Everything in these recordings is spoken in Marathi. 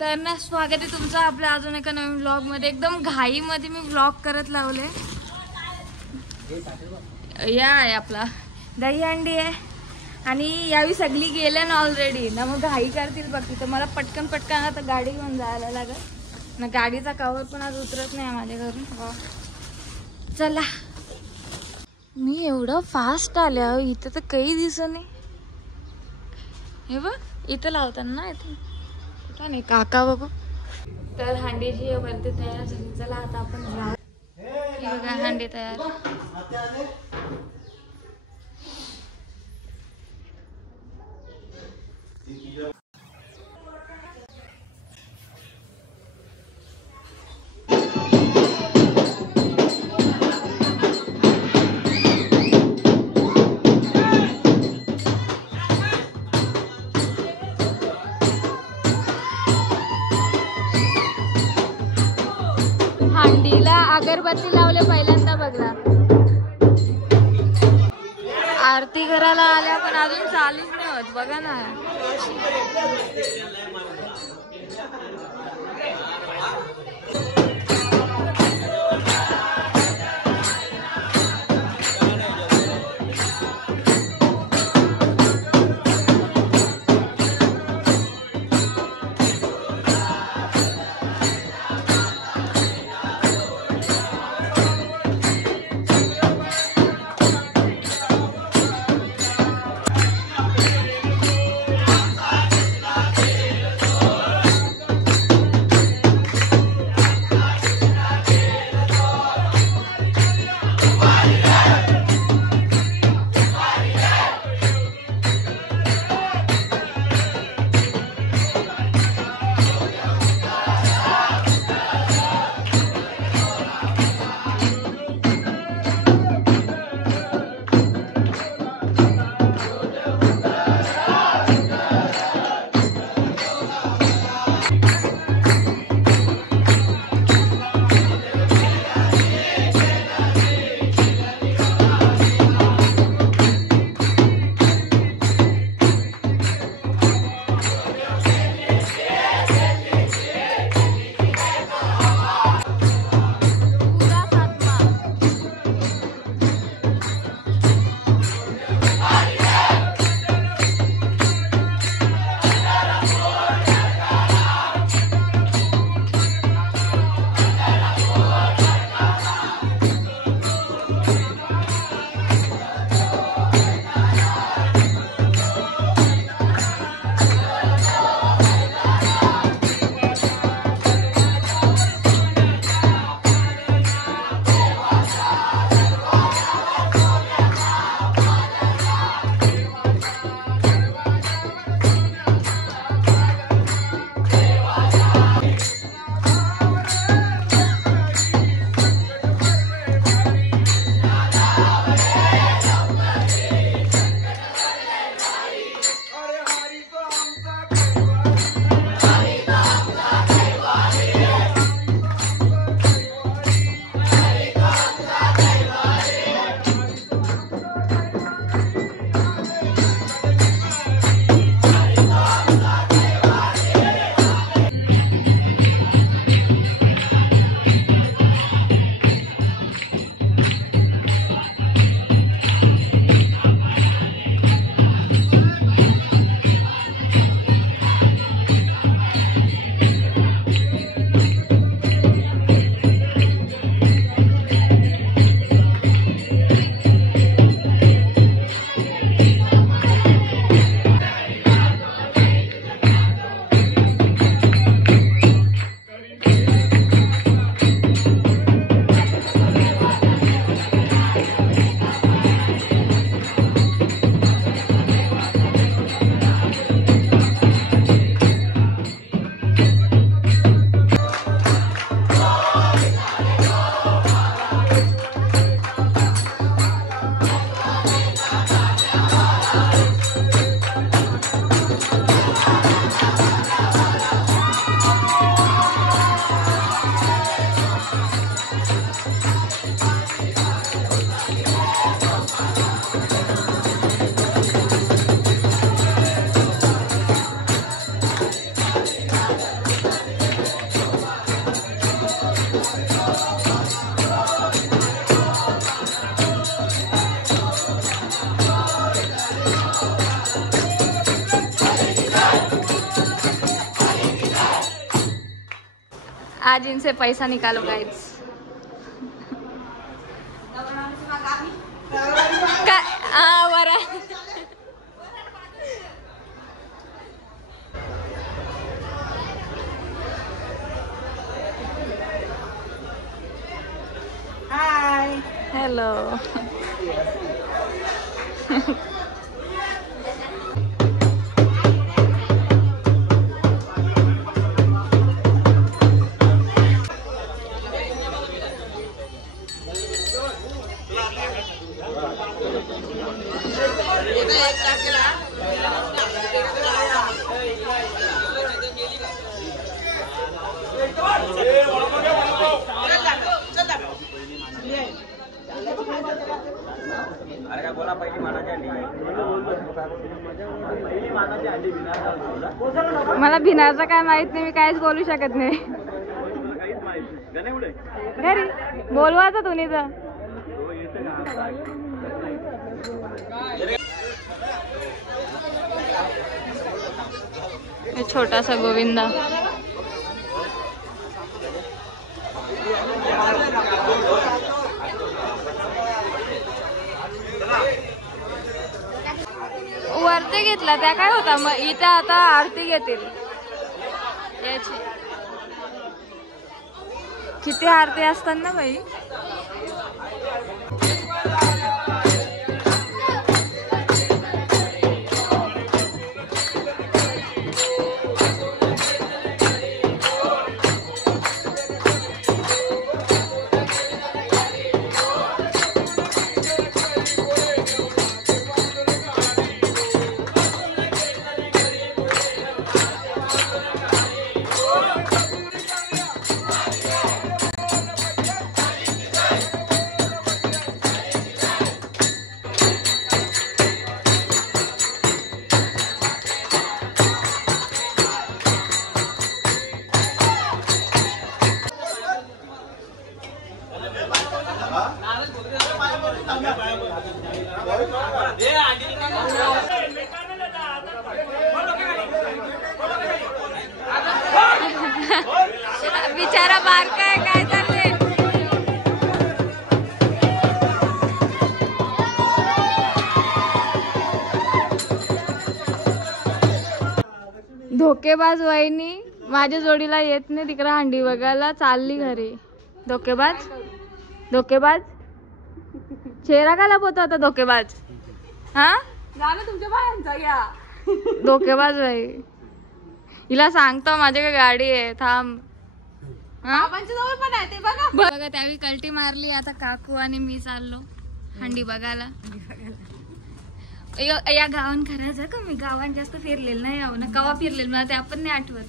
तर ना स्वागत आहे तुमचं आपल्या अजून एका नवीन व्लॉग मध्ये। एकदम घाई मध्ये मी व्लॉग करत लावले। या आहे आपला दही अंडी आहे आणि यावी सगळी गेल्या ना ऑलरेडी ना, मग घाई करतील बघ तर मला पटकन पटकन आता गाडी घेऊन जायला लागत ना। गाडीचा कवर पण आज उतरत नाही माझ्या घरून। चला मी एवढं फास्ट आल्या इथं तर काही दिसत नाही। हे बघ इथं लावताना ना इथे नाही काका बघू। तर हांडीची वरती तयार झाली, चला आता आपण जाऊ। ही बघा हांडी तयार। हांडीला अगरबत्ती लावले पहिल्यांदा बघला। आरती करायला आल्या पण अजून चालूच नाही होत बघा ना। आज इनसे पैसा निकालो गाइस। बरं हाय हॅलो मला भिनारचं काय माहित नाही, मी काहीच बोलू शकत नाही. घरी बोलवायचं तुम्ही तर. छोटासा गोविंदा वरती घेतला त्या काय होता मग इथे आता आरती घेतील याची. किती आरती असतात ना बाई. बिचारा बारका आहे, काय चाललंय. धोकेबाज वहिनी माझ्या जोडीला येत नाही तिकडे हंडी बघायला, चालली घरी. धोकेबाज धोकेबाज चेहरा का लपवतो आता धोकेबाज. हा झालं तुमच्या बायांचा या धोकेबाज बाई. हिला सांगतो माझ्याकडे गाडी आहे थांब. जवळ पण आहे ते बघा. बघा त्यावेळी कल्टी मारली. आता काकू आणि मी चाललो हंडी बघायला. या गावान खरंच का मी गावान जास्त फिरलेलं नाही. ना कवा फिरलेलं मला ते आपण नाही आठवत.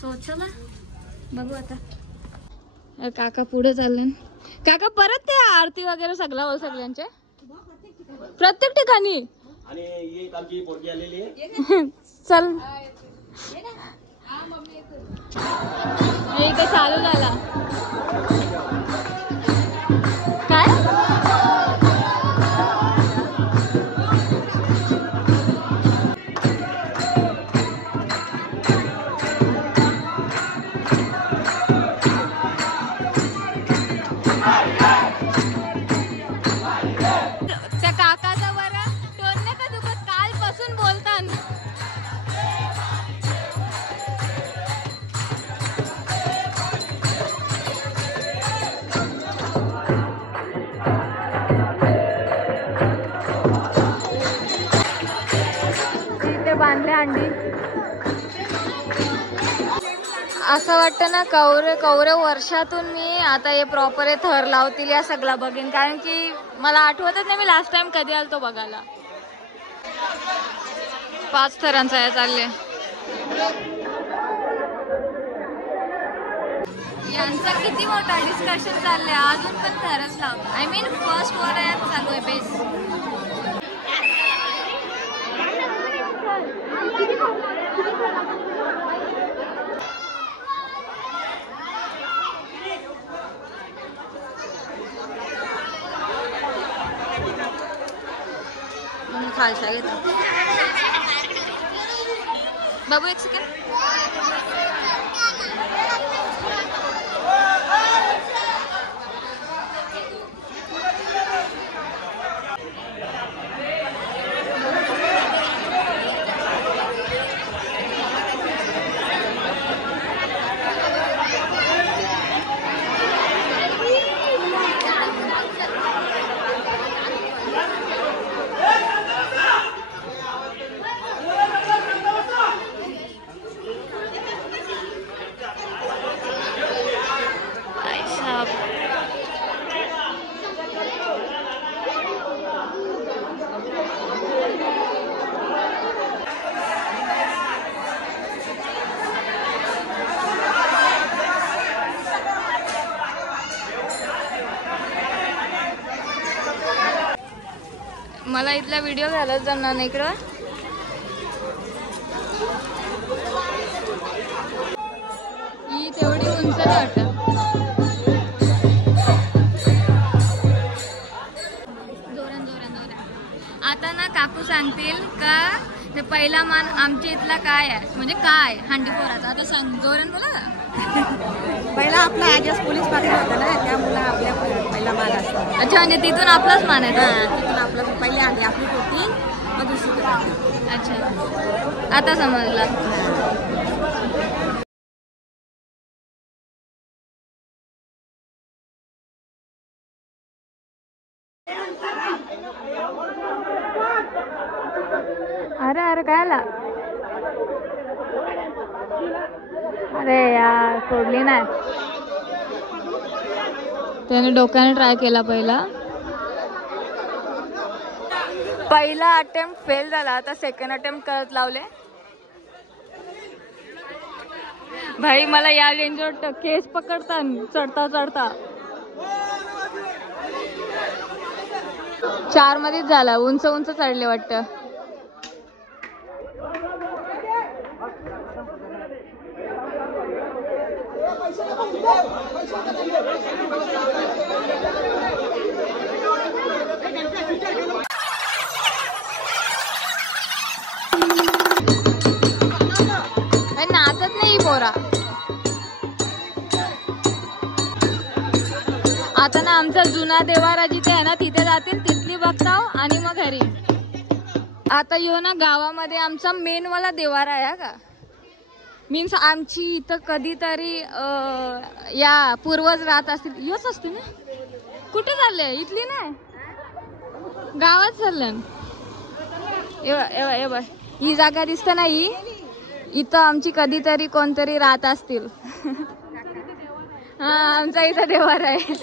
सो चला बघू आता. काका पुढे चालले. काका परत ते आरती वगैरे सगळं सगळ्यांचे प्रत्येक ठिकाणी. चल इथं चालू झाला काय. त्या काकाचा बरं टोन नाही का दुखत कालपासून बोलतात. बांधले अंडी. असं वाटतं ना कवरे वर्षातून मी आता हे प्रॉपर हे थर लावतील या सगळं बघेन, कारण की मला आठवतच नाही मी लास्ट टाइम कधी आलतो बघायला. 5 थरांचा या चालले. यांचा किती मोठा डिस्कशन चाललंय. अजून पण थरच लावतो. आय मीन फर्स्ट वर चालू आहे बेस. खालसा घेतो बाबू एक सेकंड. मला इथला व्हिडिओ घालत जमणार नाही इकडं. ही तेवढी उंच नाही वाटत. आता ना काकू सांगतील का ते पहिला मान आमच्या इथला काय आहे, म्हणजे काय हांडीपोराचा. आता सांग, जोरान बोला ना. पहिला आपला ॲजस पोलीस पाटील होता ना, त्यामुळे आपल्या पहिला मान असतो. अच्छा, म्हणजे तिथून आपलाच मान आहे. तिथून आपलं पहिली आधी आपली होती, मग दुसरी. अच्छा, आता समजला. अरे अरे काय आला. अरे यार, सोडली नाही. त्याने डोक्याने ट्राय केला पहिला अटेम्प्ट फेल झाला. आता सेकंड अटेम्प्ट करत लावले. भाई मला या रेंजवर केस पकडतात चढता चढता. 4 मध्येच झाला. उंच उंच चढले वाटतं. नाचत नाही पोरा. आता ना आमचा जुना देवारा जिथे आहे ना तिथे जातील, तिथली बघताव आणि मग घरी. आता यो ना गावामध्ये आमचा मेन वाला देवारा आहे का. मीन्स आमची इथं कधीतरी या पूर्वज राहत असतील. योच असते ना. कुठे चालले, इथली नाही गावात चाललं. ए बाय, ही जागा दिसते ना, ही इथं आमची कधीतरी कोणतरी राहत असतील. हा, आमचा इथं देवारा आहे.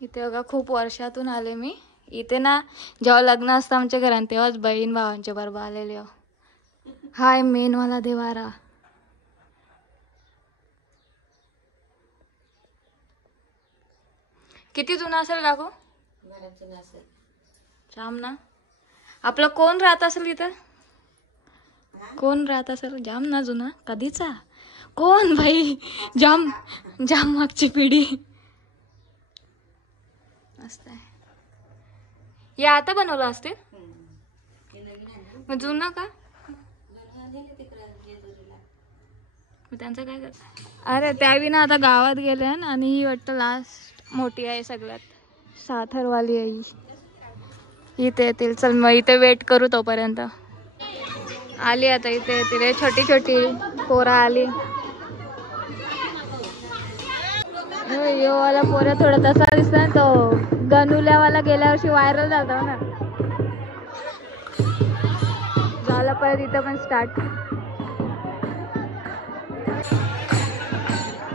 इथे बघा, खूप वर्षातून आले मी इथे ना. जेव्हा लग्न असतं आमच्या घरात तेव्हाच बहीण भावांच्या बरोबर आलेले. हाय मेन वाला देवारा. किती जुना असेल काकू? जाम ना. आपलं कोण राहत असेल इथं? कोण राहत असेल? जाम ना जुना. कधीचा कोण भाई? जाम जाम मागची पिढी. मस्त आहे. या आता बनवलं असतील मग जुना का? त्यांचं काय करत. अरे त्यावी ना आता गावात गेले आणि ही वाटतं लास्ट मोठी आहे सगळ्यात. साथरवाली आहे इथे येतील. चल मग इथे वेट करू तोपर्यंत. आली आता इथे येतील. छोटी छोटी पोरा आली. यो वाला पोरा थोडा तसा दिसला ना, तो गनुल्यावाला गेल्या वर्षी व्हायरल झाला ना. झालं परत इथं पण स्टार्ट.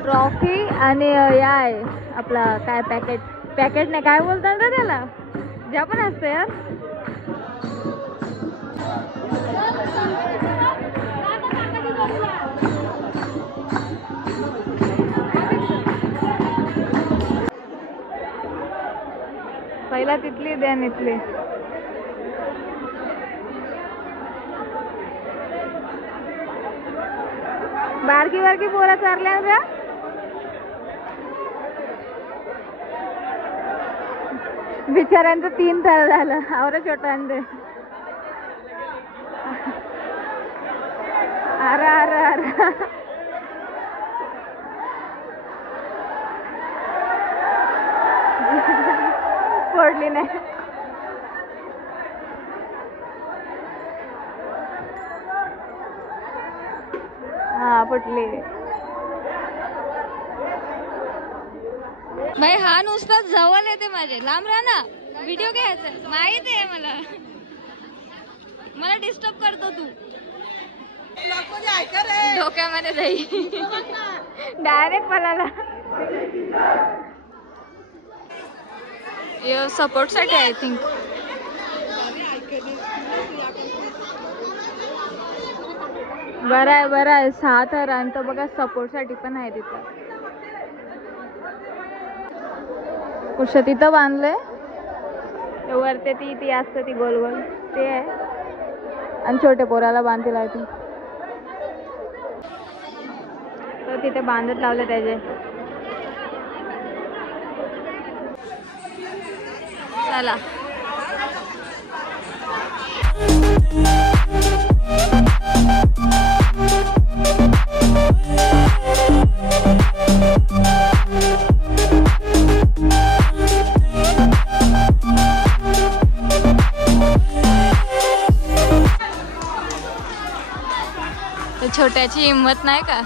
ट्रॉफी आणि या आहे आपला काय पॅकेट नाही काय बोलतात ना त्याला, ज्या पण असतं यार. पहिला तिथली द्या इथली. बारकी बारकी पोरा चारल्या का बिचाऱ्यांचं 3 तास झालं. आवरा छोटांचे. अरे अरे अरे पडली नाही. हा पटली. भाई हा नुसता जवळ येते माझे. लांब राहा ना. व्हिडिओ घ्यायचा माहित आहे मला. मला डिस्टर्ब करतो तू. डोक्यामध्ये जाई डायरेक्ट पलाला. सपोर्ट साठी आय थिंक. बरं आहे 7 तर बघा सपोर्ट साठी पण आहे तिथं. कुठं तिथं बांधलंय. ते वरते ती असते ती गोल गोल ते आहे आणि छोटे पोराला बांधतील आहे ती तर तिथे बांधत लावले त्याचे. चला छोट्याची हिंमत नाही का.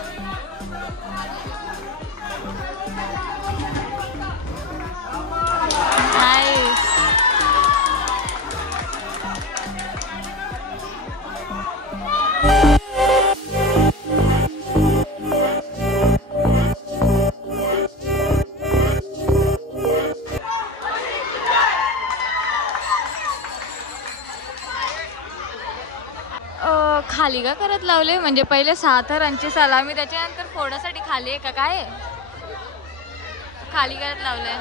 खाली का करत लावले म्हणजे पहिले 6 थरांची सलामी त्याच्यानंतर फोडासाठी खाली आहे का काय खाली करत लावलंय.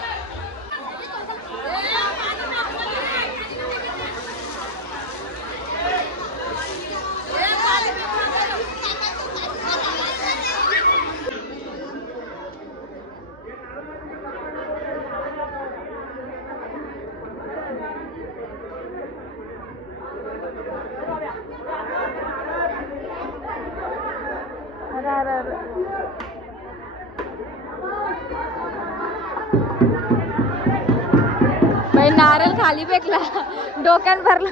भाई नारळ खाली फेकला डोक्यात भरला.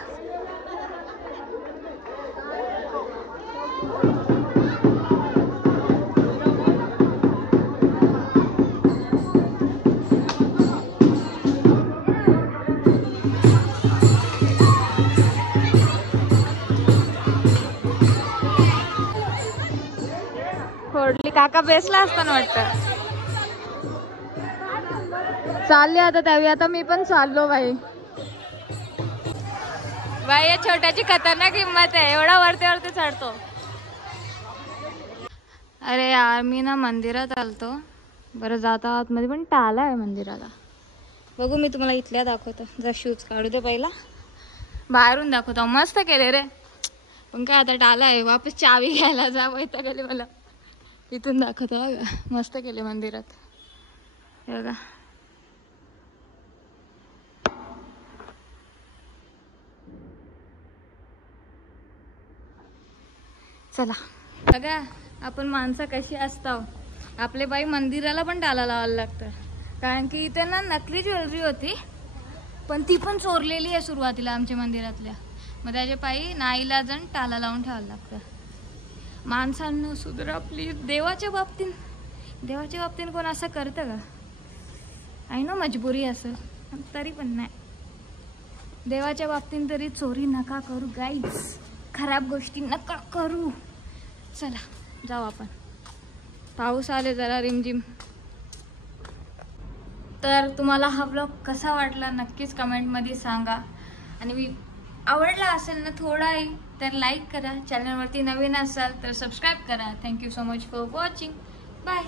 फोडली काका बेसला असताना वाटतं. चालले आता त्यावेळी आता मी पण चाललो भाई. भाई या छोट्याची खतरनाक हिंमत आहे एवढा वरती वरती चढतो. अरे यार मी ना मंदिरात आलतो बरं जाता आतमध्ये पण टाला आहे मंदिराला. बघू मी तुम्हाला इथल्या दाखवतो. जर शूज काढू दे पहिला बाहेरून दाखवतो. मस्त केले रे पण काय आता टाला आहे वापस चावी घ्यायला जा वैता गेले मला. इथून दाखवतो बघा मस्त केले मंदिरात हे बघा. चला बघा आपण माणसं कशी असतात. आपले बाई मंदिराला पण टाला लावायला लागतं कारण की इथे ना नकली ज्वेलरी होती पण ती पण चोरलेली आहे सुरुवातीला आमच्या मंदिरातल्या. मग त्याच्या पायी नाईलाजण टाला लावून ठेवायला लागतं. माणसांना सुधरा प्लीज. देवाच्या बाबतीत कोण असं करतं का. आहे ना मजबुरी असं तरी पण नाही. देवाच्या बाबतीत तरी चोरी नका करू गाईज. खराब गोष्टी नका करू. चला जाऊ आपण. पाऊस आले जरा रिमझिम. तर तुम्हाला हा ब्लॉग कसा वाटला नक्कीच कमेंटमध्ये सांगा. आणि आवडला असेल ना थोडाही तर लाईक करा. चॅनलवरती नवीन असाल तर सबस्क्राईब करा. Thank you so much for watching. Bye.